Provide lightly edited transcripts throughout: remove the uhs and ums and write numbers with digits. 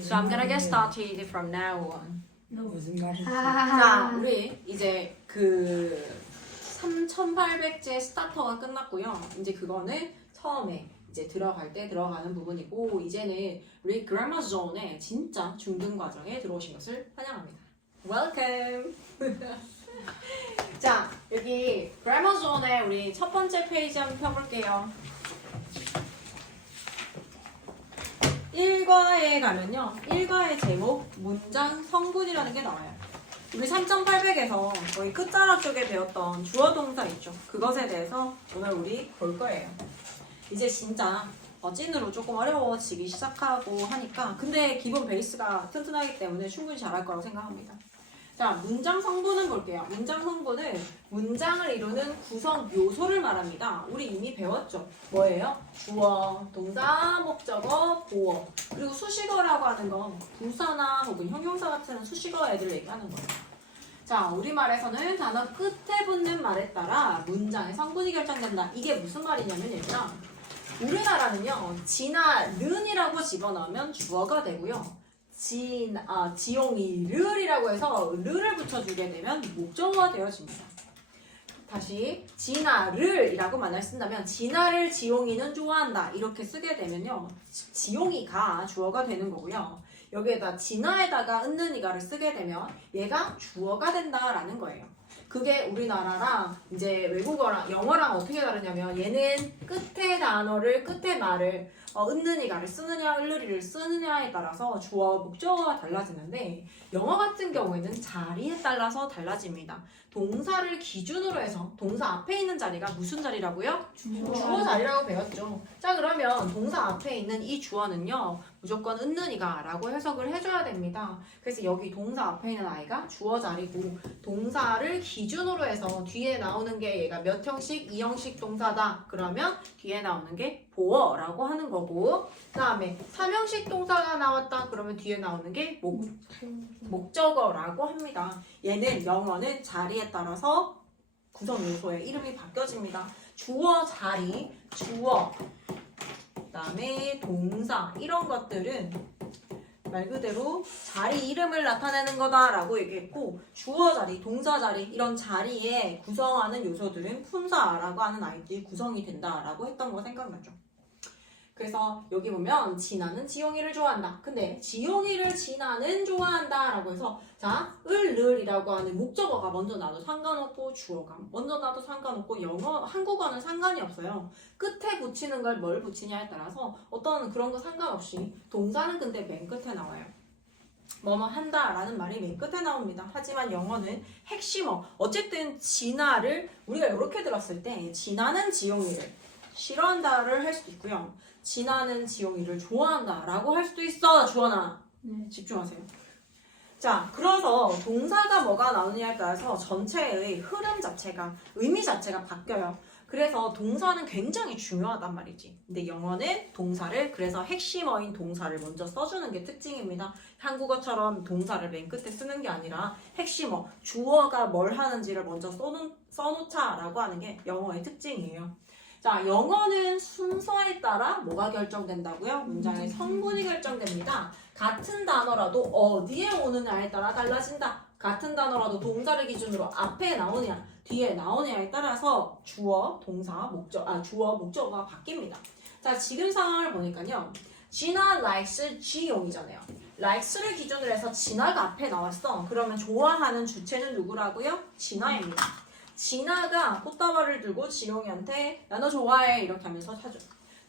So I'm gonna get started from now on. 무슨 말이지? 자, 우리 이제 그 3800제 스타터가 끝났고요. 이제 그거는 처음에 이제 들어갈 때 들어가는 부분이고, 이제는 우리 그래머 존의 진짜 중등 과정에 들어오신 것을 환영합니다. Welcome. 자, 여기 그래머 존의 우리 첫 번째 페이지 한번 펴볼게요. 1과에 가면요, 1과의 제목 문장 성분이라는 게 나와요. 우리 3800에서 거의 끝자락 쪽에 배웠던 주어 동사 있죠. 그것에 대해서 오늘 우리 볼 거예요. 이제 진짜 찐으로 조금 어려워지기 시작하고 하니까, 근데 기본 베이스가 튼튼하기 때문에 충분히 잘할 거라고 생각합니다. 자, 문장 성분은 볼게요. 문장 성분은 문장을 이루는 구성 요소를 말합니다. 우리 이미 배웠죠? 뭐예요? 주어, 동사, 목적어, 보어. 그리고 수식어라고 하는 건 부사나 혹은 형용사 같은 수식어 애들을 얘기하는 거예요. 자, 우리말에서는 단어 끝에 붙는 말에 따라 문장의 성분이 결정된다. 이게 무슨 말이냐면 얘들아, 우리나라는요, 지나, 는이라고 집어넣으면 주어가 되고요. 지용이 르이라고 해서 르를 붙여주게 되면 목적어가 되어집니다. 다시 지나를 만약 쓴다면 지나를 지용이는 좋아한다 이렇게 쓰게 되면요, 지용이가 주어가 되는 거고요. 여기에다 지나에다가 은는이가를 쓰게 되면 얘가 주어가 된다라는 거예요. 그게 우리나라랑 이제 외국어랑 영어랑 어떻게 다르냐면, 얘는 끝에 단어를, 끝에 말을 은는이가를 쓰느냐 을르리를 쓰느냐에 따라서 주어 목적어가 달라지는데, 영어 같은 경우에는 자리에 따라서 달라집니다. 동사를 기준으로 해서 동사 앞에 있는 자리가 무슨 자리라고요? 주어 자리라고 배웠죠. 자, 그러면 동사 앞에 있는 이 주어는요, 무조건 은는이가 라고 해석을 해줘야 됩니다. 그래서 여기 동사 앞에 있는 아이가 주어 자리고, 동사를 기준으로 해서 뒤에 나오는 게 얘가 몇 형식? 2형식 동사다. 그러면 뒤에 나오는 게 보어라고 하는 거고, 그 다음에 3형식 동사가 나왔다. 그러면 뒤에 나오는 게 목적어라고 합니다. 얘는 영어는 자리에 따라서 구성 요소의 이름이 바뀌어집니다. 주어 자리, 주어, 그 다음에 동사, 이런 것들은 말 그대로 자리 이름을 나타내는 거다라고 얘기했고, 주어 자리, 동사 자리, 이런 자리에 구성하는 요소들은 품사라고 하는 아이들이 구성이 된다라고 했던 거 생각나죠? 그래서 여기 보면 진아는 지용이를 좋아한다. 근데 지용이를 진아는 좋아한다 라고 해서, 자, 을을이라고 하는 목적어가 먼저 나도 상관없고, 주어가 먼저 나도 상관없고, 한국어는 상관이 없어요. 끝에 붙이는 걸 뭘 붙이냐에 따라서 어떤 그런 거 상관없이, 동사는 근데 맨 끝에 나와요. 뭐뭐 한다 라는 말이 맨 끝에 나옵니다. 하지만 영어는 핵심어, 어쨌든 진아를 우리가 이렇게 들었을 때 진아는 지용이를 싫어한다를 할 수도 있고요, 진아는 지용이를 좋아한다 라고 할 수도 있어. 주원아, 집중하세요. 자, 그래서 동사가 뭐가 나오느냐에 따라서 전체의 흐름 자체가, 의미 자체가 바뀌어요. 그래서 동사는 굉장히 중요하단 말이지. 근데 영어는 동사를, 그래서 핵심어인 동사를 먼저 써주는 게 특징입니다. 한국어처럼 동사를 맨 끝에 쓰는 게 아니라 핵심어, 주어가 뭘 하는지를 먼저 써놓자라고 하는 게 영어의 특징이에요. 자, 영어는 순서에 따라 뭐가 결정된다고요? 문장의 성분이 결정됩니다. 같은 단어라도 어디에 오느냐에 따라 달라진다. 같은 단어라도 동사를 기준으로 앞에 나오느냐, 뒤에 나오느냐에 따라서 주어, 동사, 주어, 목적어가 바뀝니다. 자, 지금 상황을 보니까요, 진아 likes 지용이잖아요. likes를 기준으로 해서 진아가 앞에 나왔어. 그러면 좋아하는 주체는 누구라고요? 진아입니다. 진아가 꽃다발을 들고 지용이한테 나 너 좋아해 이렇게 하면서 사줘.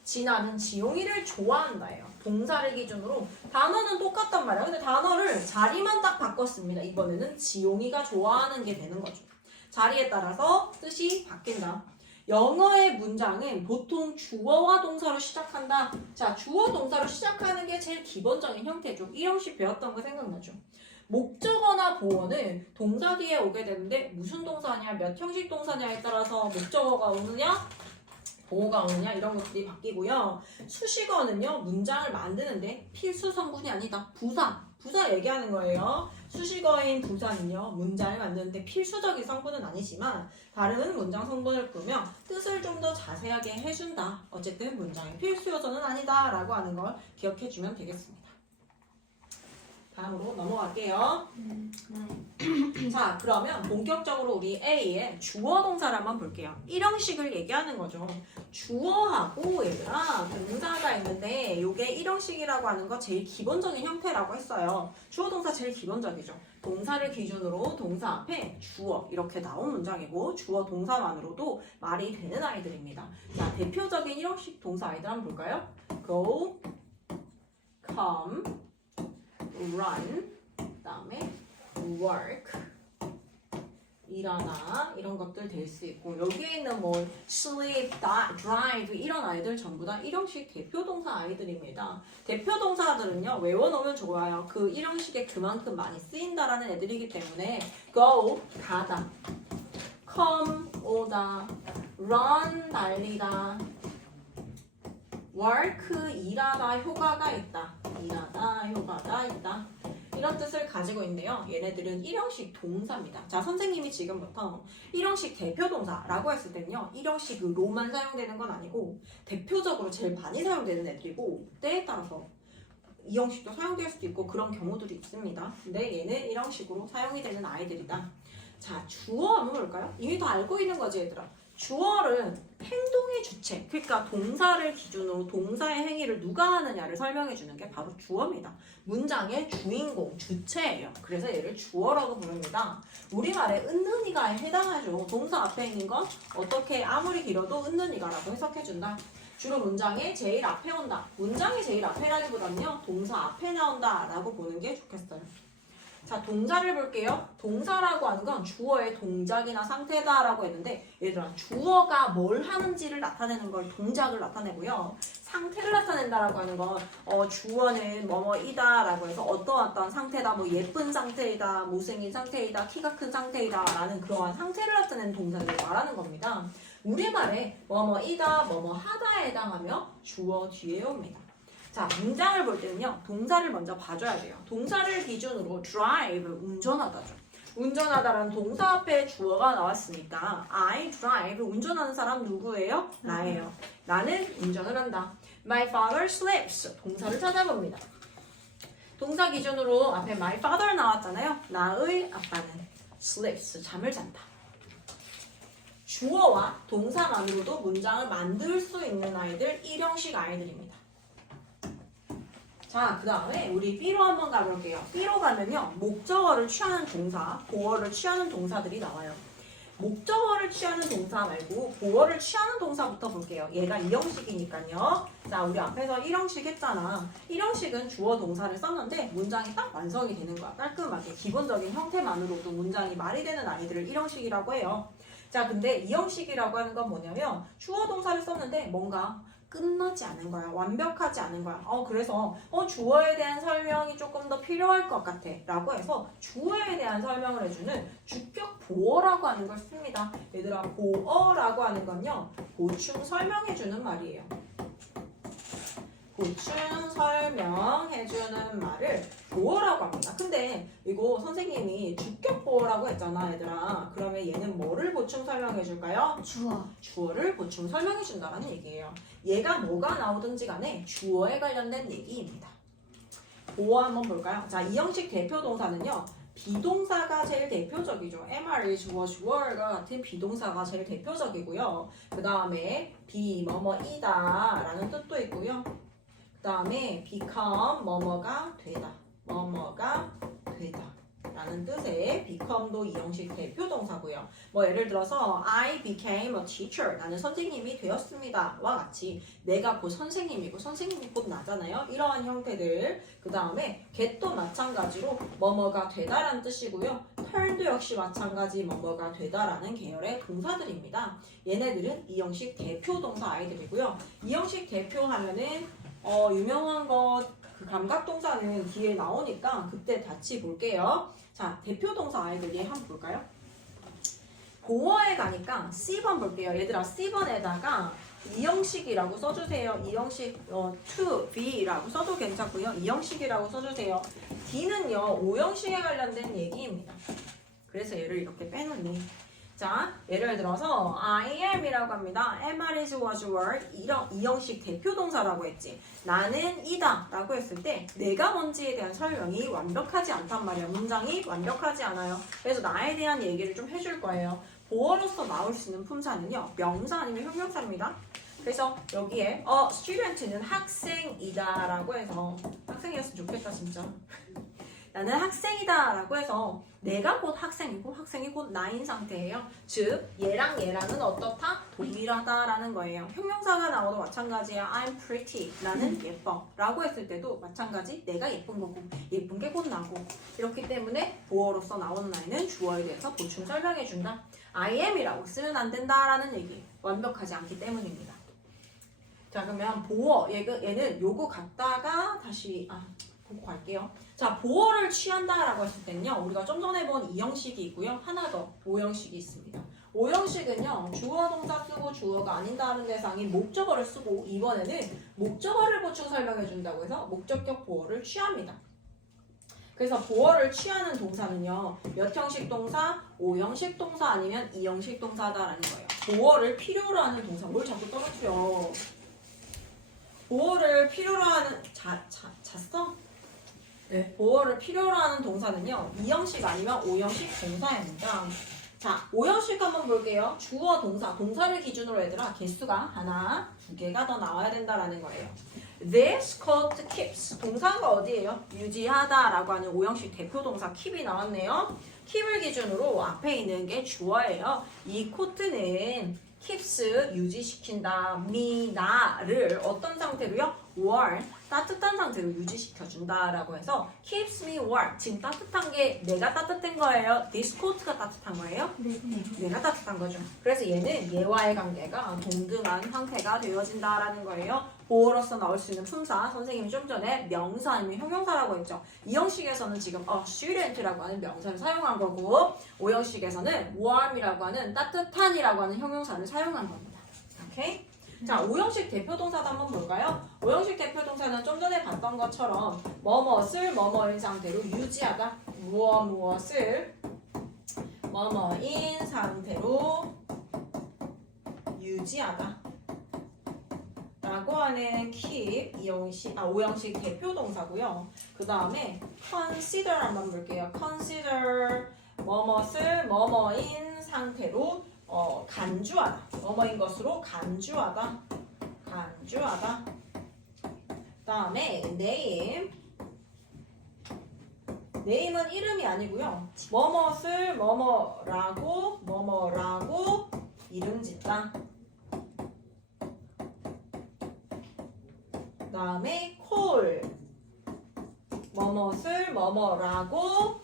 진아는 지용이를 좋아한다예요. 동사를 기준으로. 단어는 똑같단 말이야. 근데 단어를 자리만 딱 바꿨습니다. 이번에는 지용이가 좋아하는 게 되는 거죠. 자리에 따라서 뜻이 바뀐다. 영어의 문장은 보통 주어와 동사로 시작한다. 자, 주어 동사로 시작하는 게 제일 기본적인 형태죠. 이 형식 배웠던 거 생각나죠? 목적어나 보어는 동사 뒤에 오게 되는데, 무슨 동사냐, 몇 형식 동사냐에 따라서 목적어가 오느냐, 보어가 오느냐, 이런 것들이 바뀌고요. 수식어는요, 문장을 만드는데 필수 성분이 아니다. 부사 얘기하는 거예요. 수식어인 부사는요, 문장을 만드는데 필수적인 성분은 아니지만 다른 문장 성분을 보면 뜻을 좀 더 자세하게 해준다. 어쨌든 문장의 필수 요소는 아니다 라고 하는 걸 기억해주면 되겠습니다. 넘어갈게요. 자, 그러면 본격적으로 우리 A의 주어 동사를 한번 볼게요. 일형식을 얘기하는 거죠. 주어하고 얘들아 동사가 있는데 이게 일형식이라고 하는 거 제일 기본적인 형태라고 했어요. 주어 동사 제일 기본적이죠. 동사를 기준으로 동사 앞에 주어 이렇게 나온 문장이고 주어 동사만으로도 말이 되는 아이들입니다. 자, 대표적인 일형식 동사 아이들 한번 볼까요? Go, come, run, 그다음에 work, 일하다 이런 것들 될 수 있고 여기에 있는 뭐 sleep, drive 이런 아이들 전부 다 일형식 대표동사 아이들입니다. 대표동사들은요 외워놓으면 좋아요. 그 일형식에 그만큼 많이 쓰인다라는 애들이기 때문에 go 가다, come 오다, run 달리다, work 일하다 효과가 있다, 일하다 효과가 있다. 이런 뜻을 가지고 있는데요. 얘네들은 일형식 동사입니다. 자, 선생님이 지금부터 일형식 대표동사라고 했을 때는요. 일형식으로만 사용되는 건 아니고 대표적으로 제일 많이 사용되는 애들이고 때에 따라서 이형식도 사용될 수도 있고 그런 경우들이 있습니다. 근데 얘는 일형식으로 사용이 되는 아이들이다. 자, 주어 한번 볼까요? 이미 다 알고 있는 거지 얘들아. 주어는 행동의 주체, 그러니까 동사를 기준으로 동사의 행위를 누가 하느냐를 설명해 주는 게 바로 주어입니다. 문장의 주인공, 주체예요. 그래서 얘를 주어라고 부릅니다. 우리말에 은는이가에 해당하죠. 동사 앞에 있는 건 어떻게 아무리 길어도 은는이가라고 해석해 준다. 주로 문장의 제일 앞에 온다. 문장의 제일 앞에라기보다는요. 동사 앞에 나온다 라고 보는 게 좋겠어요. 자, 동사를 볼게요. 동사라고 하는 건 주어의 동작이나 상태다라고 했는데 얘들아 주어가 뭘 하는지를 나타내는 걸 동작을 나타내고요. 상태를 나타낸다라고 하는 건 주어는 뭐뭐이다라고 해서 어떠한 상태다, 뭐 예쁜 상태이다, 못생긴 상태이다, 키가 큰 상태이다라는 그러한 상태를 나타내는 동사를 말하는 겁니다. 우리말에 뭐뭐이다, 뭐뭐하다에 해당하며 주어 뒤에 옵니다. 자, 문장을 볼 때는요. 동사를 먼저 봐줘야 돼요. 동사를 기준으로 drive, 운전하다죠. 운전하다라는 동사 앞에 주어가 나왔으니까 I drive, 운전하는 사람 누구예요? 나예요. 나는 운전을 한다. My father sleeps, 동사를 찾아봅니다. 동사 기준으로 앞에 my father 나왔잖아요. 나의 아빠는 sleeps, 잠을 잔다. 주어와 동사만으로도 문장을 만들 수 있는 아이들, 일형식 아이들입니다. 자, 그 다음에 우리 B로 한번 가볼게요. B로 가면요. 목적어를 취하는 동사, 보어를 취하는 동사들이 나와요. 목적어를 취하는 동사 말고 보어를 취하는 동사부터 볼게요. 얘가 2형식이니까요. 자, 우리 앞에서 1형식 했잖아. 1형식은 주어 동사를 썼는데 문장이 딱 완성이 되는 거야. 깔끔하게. 기본적인 형태만으로도 문장이 말이 되는 아이들을 1형식이라고 해요. 자, 근데 2형식이라고 하는 건 뭐냐면 주어 동사를 썼는데 뭔가 끝나지 않은 거야. 완벽하지 않은 거야. 그래서 주어에 대한 설명이 조금 더 필요할 것 같아 라고 해서 주어에 대한 설명을 해주는 주격 보어라고 하는 걸 씁니다. 얘들아, 보어라고 하는 건요. 보충 설명해주는 말이에요. 보충 설명해주는 말을 보어라고 합니다. 근데 이거 선생님이 주격 보어라고 했잖아, 얘들아. 그러면 얘는 뭐를 보충 설명해줄까요? 주어를 보충 설명해준다는 얘기예요. 얘가 뭐가 나오든지 간에 주어에 관련된 얘기입니다. 보어 한번 볼까요? 자, 이 형식 대표 동사는요. 비동사가 제일 대표적이죠. MR is, was, were가 같은 비동사가 제일 대표적이고요. 그 다음에 be, 뭐뭐이다 라는 뜻도 있고요. 그 다음에 become, 뭐뭐가 되다. 뭐뭐가 되다 라는 뜻의 become도 이 형식 대표 동사고요. 뭐 예를 들어서 I became a teacher. 나는 선생님이 되었습니다. 와 같이 내가 곧 선생님이고 선생님이 곧 나잖아요. 이러한 형태들. 그 다음에 get도 마찬가지로 뭐뭐가 되다라는 뜻이고요. turn도 역시 마찬가지 뭐뭐가 되다라는 계열의 동사들입니다. 얘네들은 이 형식 대표 동사 아이들이고요. 이 형식 대표하면은 유명한 것 그 감각동사는 뒤에 나오니까 그때 같이 볼게요. 자, 대표동사 아이들 얘 한번 볼까요? 보어에 가니까 C번 볼게요. 얘들아, C번에다가 이형식이라고 써주세요. 이형식 to, be라고 써도 괜찮고요. 이형식이라고 써주세요. D는요, 오형식에 관련된 얘기입니다. 그래서 얘를 이렇게 빼놓니. 자, 예를 들어서 I am이라고 합니다. am, is, was, were 이런 이 형식 대표 동사라고 했지. 나는 이다 라고 했을 때 내가 뭔지에 대한 설명이 완벽하지 않단 말이야. 문장이 완벽하지 않아요. 그래서 나에 대한 얘기를 좀 해줄 거예요. 보어로서 나올 수 있는 품사는요. 명사 아니면 형용사입니다. 그래서 여기에 student는 학생이다 라고 해서 학생이었으면 좋겠다 진짜. 나는 학생이다 라고 해서 내가 곧 학생이고 학생이 곧 나인 상태예요. 즉 얘랑 얘랑은 어떻다? 동일하다라는 거예요. 형용사가 나와도 마찬가지야. I'm pretty. 나는 예뻐. 라고 했을 때도 마찬가지. 내가 예쁜 거고 예쁜 게 곧 나고. 이렇기 때문에 보어로서 나오는 나이는 주어에 대해서 보충 설명해준다. I am이라고 쓰면 안 된다라는 얘기. 완벽하지 않기 때문입니다. 자 그러면 보어 얘는 요거 갖다가 다시 보고 갈게요. 자, 보어를 취한다라고 했을 때는요. 우리가 좀 전에 본 이 형식이 있고요. 하나 더 오형식이 있습니다. 오형식은요. 주어 동사 쓰고 주어가 아닌다는 대상이 목적어를 쓰고 이번에는 목적어를 보충 설명해 준다고 해서 목적격 보어를 취합니다. 그래서 보어를 취하는 동사는요. 몇 형식 동사? 오형식 동사 아니면 이형식 동사다라는 거예요. 보어를 필요로 하는 동사. 뭘 자꾸 떨어뜨려. 보어를 필요로 하는 잤어? 네, 보어를 필요로 하는 동사는요. 2형식 아니면 5형식 동사입니다. 자, 5형식 한번 볼게요. 주어 동사, 동사를 기준으로 얘들아 개수가 하나, 두 개가 더 나와야 된다라는 거예요. This coat keeps. 동사가 어디예요? 유지하다라고 하는 5형식 대표 동사 keep이 나왔네요. keep을 기준으로 앞에 있는 게 주어예요. 이 코트는 keeps 유지시킨다. me, 나를 어떤 상태로요? warm, 따뜻한 상태로 유지시켜준다라고 해서 keeps me warm. 지금 따뜻한 게 내가 따뜻한 거예요? this coat가 따뜻한 거예요? 네. 내가 따뜻한 거죠. 그래서 얘는 얘와의 관계가 동등한 상태가 되어진다라는 거예요. 보어로서 나올 수 있는 품사, 선생님이 좀 전에 명사 아니면 형용사라고 했죠. 이 형식에서는 지금 student라고 하는 명사를 사용한 거고 5형식에서는 warm이라고 하는 따뜻한이라고 하는 형용사를 사용한 겁니다. 오케이? 자, 5형식 대표동사도 한번 볼까요? 5형식 대표동사는 좀 전에 봤던 것처럼 뭐뭇을 뭐뭐인 상태로 유지하다. 무엇을 뭐뭐인 상태로 유지하다 라고 하는 keep 5형식 대표동사고요. 그 다음에 consider 한번 볼게요. consider 뭐뭇을 뭐뭐인 상태로 간주하다. 뭐뭐인 것으로 간주하다. 그 다음에 name은 이름이 아니고요. 뭐뭇을 뭐뭐라고 이름 짓다. 그 다음에 call 뭐뭇을 뭐뭐라고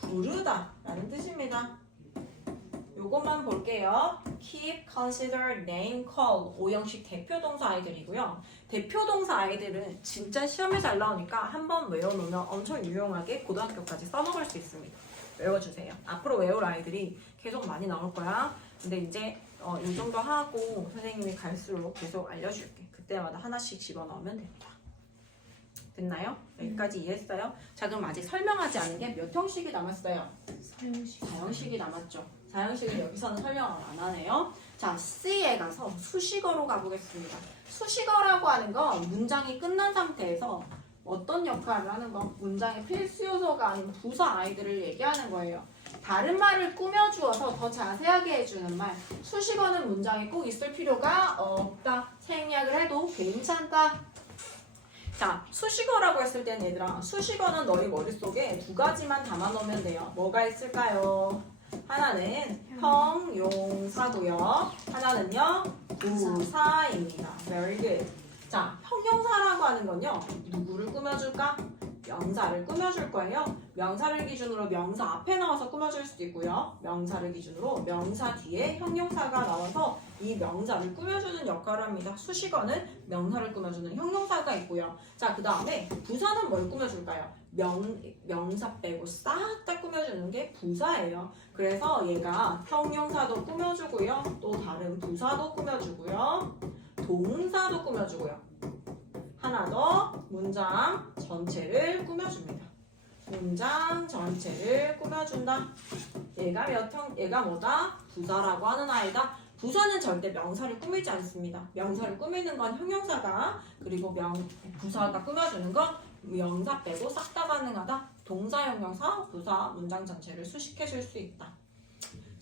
부르다 라는 뜻입니다. 요것만 볼게요. keep, consider, name, call 5형식 대표동사 아이들이고요. 대표동사 아이들은 진짜 시험에 잘 나오니까 한번 외워놓으면 엄청 유용하게 고등학교까지 써먹을 수 있습니다. 외워주세요. 앞으로 외울 아이들이 계속 많이 나올 거야. 근데 이제 이 정도 하고 선생님이 갈수록 계속 알려줄게. 그때마다 하나씩 집어넣으면 됩니다. 됐나요? 여기까지 이해했어요? 자, 그럼 아직 설명하지 않은 게 몇 형식이 남았어요? 4형식이 남았죠. 4형식은 여기서는 설명을 안 하네요. 자, C에 가서 수식어로 가보겠습니다. 수식어라고 하는 건 문장이 끝난 상태에서 어떤 역할을 하는 건 문장의 필수 요소가 아닌 부사 아이들을 얘기하는 거예요. 다른 말을 꾸며주어서 더 자세하게 해주는 말. 수식어는 문장에 꼭 있을 필요가 없다. 생략을 해도 괜찮다. 자, 수식어라고 했을 때는 얘들아, 수식어는 너희 머릿속에 두 가지만 담아놓으면 돼요. 뭐가 있을까요? 하나는 형용사고요. 하나는요, 부사입니다. Very good. 자, 형용사라고 하는 건요, 누구를 꾸며줄까? 명사를 꾸며줄 거예요. 명사를 기준으로 명사 앞에 나와서 꾸며줄 수도 있고요. 명사를 기준으로 명사 뒤에 형용사가 나와서 이 명사를 꾸며주는 역할을 합니다. 수식어는 명사를 꾸며주는 형용사가 있고요. 자, 그 다음에 부사는 뭘 꾸며줄까요? 명사 빼고 싹 다 꾸며주는 게 부사예요. 그래서 얘가 형용사도 꾸며주고요. 또 다른 부사도 꾸며주고요. 동사도 꾸며주고요. 하나 더 문장 전체를 꾸며줍니다. 문장 전체를 꾸며준다. 얘가 뭐다? 부사라고 하는 아이다. 부사는 절대 명사를 꾸미지 않습니다. 명사를 꾸미는 건 형용사가, 그리고 부사가 꾸며주는 건 명사 빼고 싹 다 가능하다. 동사, 형용사, 부사, 문장 전체를 수식해줄 수 있다.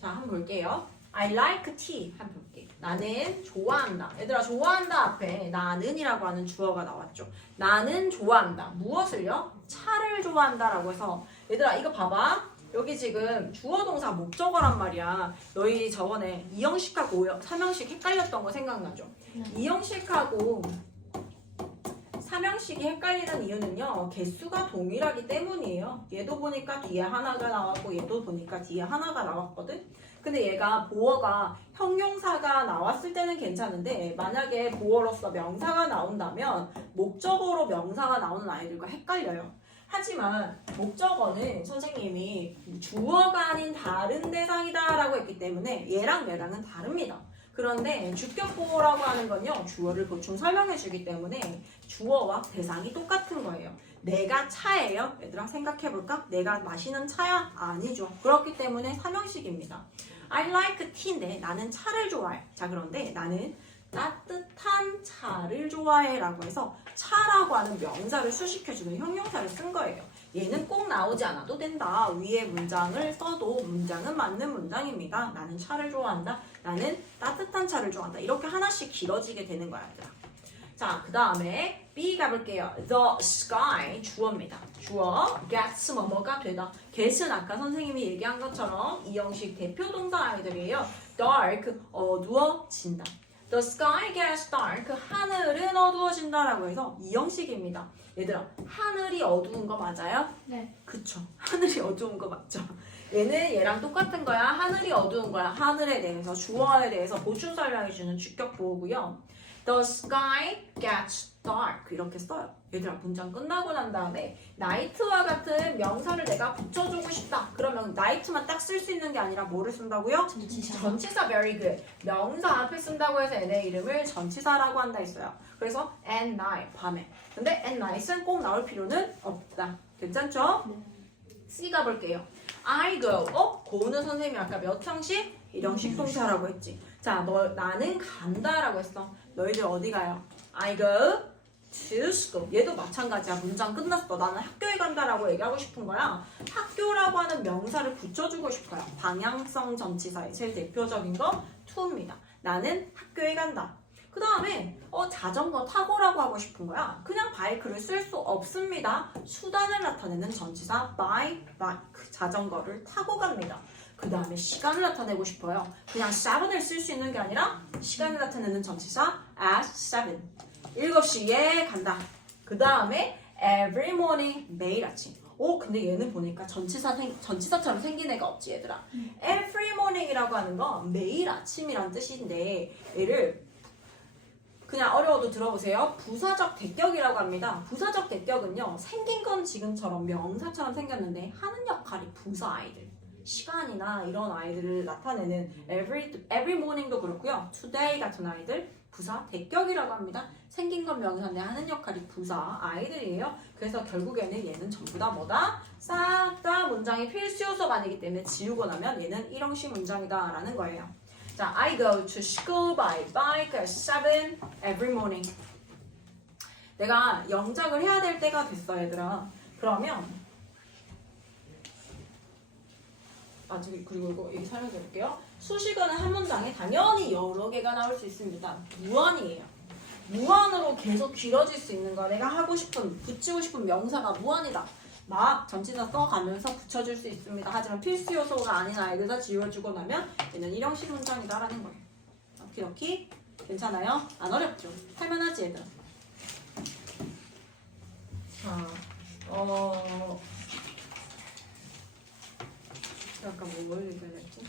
자, 한번 볼게요. I like tea. 한번 볼게. 나는 좋아한다. 얘들아, 좋아한다 앞에 나는이라고 하는 주어가 나왔죠. 나는 좋아한다. 무엇을요? 차를 좋아한다라고 해서, 얘들아 이거 봐봐. 여기 지금 주어 동사 목적어란 말이야. 너희 저번에 이형식하고 삼형식 헷갈렸던 거 생각나죠? 이형식하고 삼형식이 헷갈리는 이유는요, 개수가 동일하기 때문이에요. 얘도 보니까 뒤에 하나가 나왔고 얘도 보니까 뒤에 하나가 나왔거든. 근데 얘가 보어가 형용사가 나왔을 때는 괜찮은데, 만약에 보어로서 명사가 나온다면 목적어로 명사가 나오는 아이들과 헷갈려요. 하지만 목적어는 선생님이 주어가 아닌 다른 대상이다 라고 했기 때문에 얘랑 얘랑은 다릅니다. 그런데 주격보어라고 하는 건요, 주어를 보충 설명해 주기 때문에 주어와 대상이 똑같은 거예요. 내가 차예요? 얘들아 생각해볼까? 내가 마시는 차야? 아니죠. 그렇기 때문에 삼형식입니다. I like tea인데 나는 차를 좋아해. 자, 그런데 나는 따뜻한 차를 좋아해 라고 해서 차라고 하는 명사를 수식해주는 형용사를 쓴 거예요. 얘는 꼭 나오지 않아도 된다. 위에 문장을 써도 문장은 맞는 문장입니다. 나는 차를 좋아한다. 나는 따뜻한 차를 좋아한다. 이렇게 하나씩 길어지게 되는 거야, 얘들아. 자, 그 다음에 B 가볼게요. The sky, 주어입니다. 주어, gets 뭐뭐가 되다. get은 아까 선생님이 얘기한 것처럼 이 형식 대표 동사 아이들이에요. dark, 어두워진다. The sky gets dark, 하늘은 어두워진다라고 해서 이 형식입니다. 얘들아, 하늘이 어두운 거 맞아요? 네. 그쵸. 하늘이 어두운 거 맞죠? 얘는 얘랑 똑같은 거야. 하늘이 어두운 거야. 하늘에 대해서, 주어에 대해서 보충 설명해주는 주격 보호고요. The sky gets dark 이렇게 써요. 얘들아, 문장 끝나고 난 다음에 night와 같은 명사를 내가 붙여주고 싶다. 그러면 night만 딱 쓸 수 있는 게 아니라 뭐를 쓴다고요? 전치사 very good. 명사 앞에 쓴다고 해서 얘네 이름을 전치사라고 한다 했어요. 그래서 at night, 밤에. 근데 at night은 꼭 나올 필요는 없다. 괜찮죠? 네. C 가볼게요. I go. go는 선생님이 아까 몇 형식? 1형식 동사라고 했지. 자, 나는 간다라고 했어. 너희들 어디 가요? I go to school. 얘도 마찬가지야. 문장 끝났어. 나는 학교에 간다라고 얘기하고 싶은 거야. 학교라고 하는 명사를 붙여주고 싶어요. 방향성 전치사의 제일 대표적인 거 to입니다. 나는 학교에 간다. 그 다음에 자전거 타고라고 하고 싶은 거야. 그냥 바이크를 쓸 수 없습니다. 수단을 나타내는 전치사 by bike. 자전거를 타고 갑니다. 그 다음에 시간을 나타내고 싶어요. 그냥 7을 쓸 수 있는 게 아니라 시간을 나타내는 전치사 at 7. 7시에 간다. 그 다음에 every morning, 매일 아침. 근데 얘는 보니까 전치사처럼 생긴 애가 없지, 얘들아. every morning이라고 하는 건 매일 아침이란 뜻인데, 얘를 그냥 어려워도 들어보세요. 부사적 대격이라고 합니다. 부사적 대격은요, 생긴 건 지금처럼 명사처럼 생겼는데 하는 역할이 부사 아이들. 시간이나 이런 아이들을 나타내는 every morning도 그렇고요. today 같은 아이들 부사 대격이라고 합니다. 생긴 건 명사인데 하는 역할이 부사 아이들이에요. 그래서 결국에는 얘는 전부 다 뭐다? 싹 다 문장의 필수 요소가 아니기 때문에 지우고 나면 얘는 1형식 문장이다 라는 거예요. 자, I go to school by bike at 7 every morning. 내가 영작을 해야 될 때가 됐어, 얘들아. 그러면 그리고 이거 얘기 설명드릴게요. 수식어는 한 문장에 당연히 여러 개가 나올 수 있습니다. 무한이에요. 무한으로 계속 길어질 수 있는 거. 내가 붙이고 싶은 명사가 무한이다. 막 전치사 써가면서 붙여줄 수 있습니다. 하지만 필수 요소가 아닌 아이들 다 지워주고 나면 얘는 1형식 문장이다라는 거예요. 오키도키? 괜찮아요? 안 어렵죠? 할만하지, 얘들아? 자, 약간 뭘 얘기해야 될지?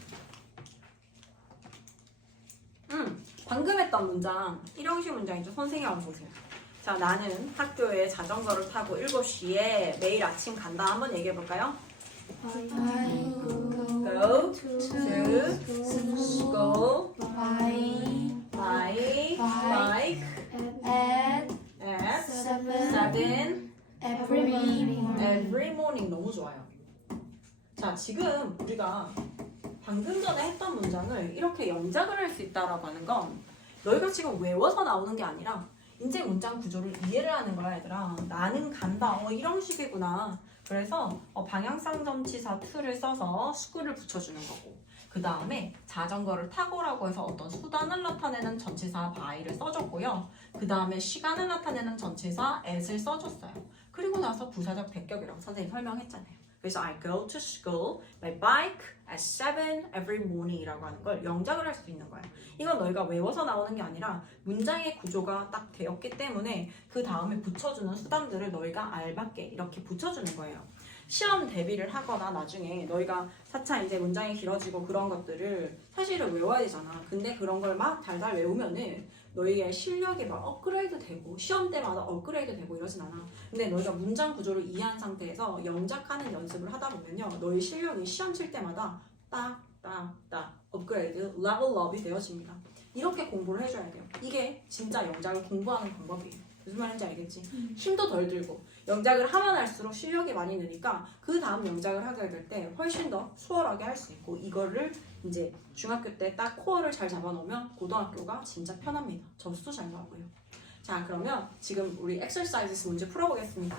방금 했던 문장 1형식 문장이죠. 선생님 한번 보세요. 자, 나는 학교에 자전거를 타고 7시에 매일 아침 간다. 한번 얘기해 볼까요? I Go to school by bike at at 7 7 Every morning. Every morning 너무 좋아요. 자, 지금 우리가 방금 전에 했던 문장을 이렇게 영작을 할 수 있다라고 하는 건 너희가 지금 외워서 나오는 게 아니라 이제 문장 구조를 이해를 하는 거야, 얘들아. 나는 간다. 이런 식이구나. 그래서 방향성 전치사 to를 써서 school을 붙여주는 거고, 그 다음에 자전거를 타고라고 해서 어떤 수단을 나타내는 전치사 by를 써줬고요. 그 다음에 시간을 나타내는 전치사 at을 써줬어요. 그리고 나서 부사적 배격이라고 선생님이 설명했잖아요. 그래서 I go to school by bike at 7 every morning 이라고 하는 걸 영작을 할 수 있는 거예요. 이건 너희가 외워서 나오는 게 아니라 문장의 구조가 딱 되었기 때문에 그 다음에 붙여주는 수단들을 너희가 알맞게 이렇게 붙여주는 거예요. 시험 대비를 하거나 나중에 너희가 4차 이제 문장이 길어지고 그런 것들을 사실은 외워야 되잖아. 근데 그런 걸 막 달달 외우면은 너희의 실력이 막 업그레이드 되고 시험 때마다 업그레이드 되고 이러진 않아. 근데 너희가 문장 구조를 이해한 상태에서 영작하는 연습을 하다 보면요, 너희 실력이 시험 칠 때마다 딱딱딱 업그레이드, 레벨업이 되어집니다. 이렇게 공부를 해줘야 돼요. 이게 진짜 영작을 공부하는 방법이에요. 무슨 말인지 알겠지? 힘도 덜 들고 영작을 하면 할수록 실력이 많이 느니까 그 다음 영작을 하게 될 때 훨씬 더 수월하게 할 수 있고, 이거를 이제 중학교 때 딱 코어를 잘 잡아놓으면 고등학교가 진짜 편합니다. 점수도 잘 나오고요. 자, 그러면 지금 우리 exercises 문제 풀어보겠습니다.